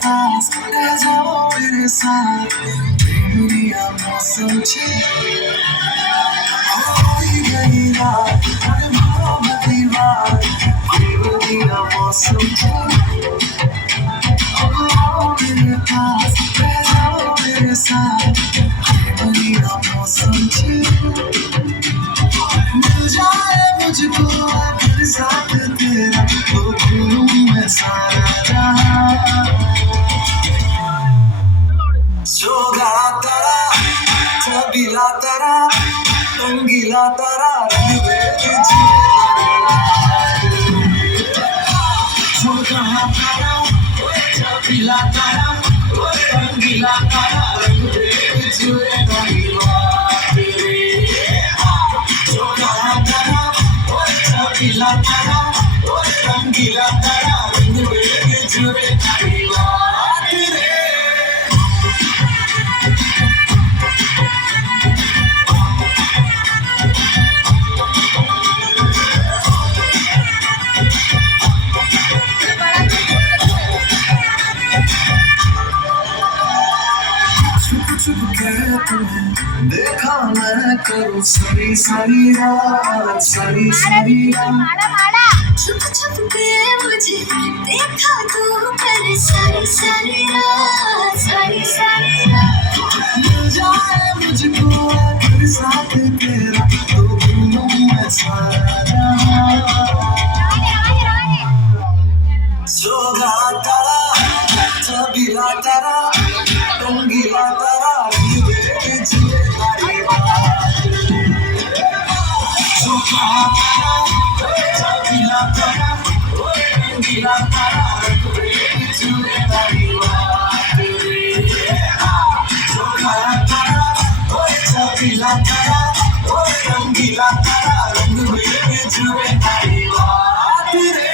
पास रह जाओ मेरे साथ दुनिया मौसम छे होई गई रात अरे मोहब्बत की बात दुनिया मौसम छे आओ मेरे पास रह जाओ मेरे साथ दुनिया मौसम छे मिल जाए मुझको अगर साथ तेरा तो भूलूं मैं सारा जहां जोगा तारा छबीला तारा रंगीला तारा रंग दे जोगा तारा छबीला तारा रंगीला तारा रंग दे जोगा तारा छबीला तारा रंगीला तारा रंग दे जुए तारी बात रे छुप के तुम्हें देखा मैं करूँ सारी सारी रात सारी सारी रात छुप के मुझे देखा तू कर सारी सारी रात मिल जाए मुझको अगर साथ तेरा तो भूलूं मैं सारा जहां जोगा तारा छबीला तारा रंगीला तारा रंग दे जुए तारी बात जोगा तारा छबीला तारा रंगीला तारा रंग दे जुए तारी बात जोगा तारा छबीला तारा रंगीला तारा रंग दे जुए तारी बात रे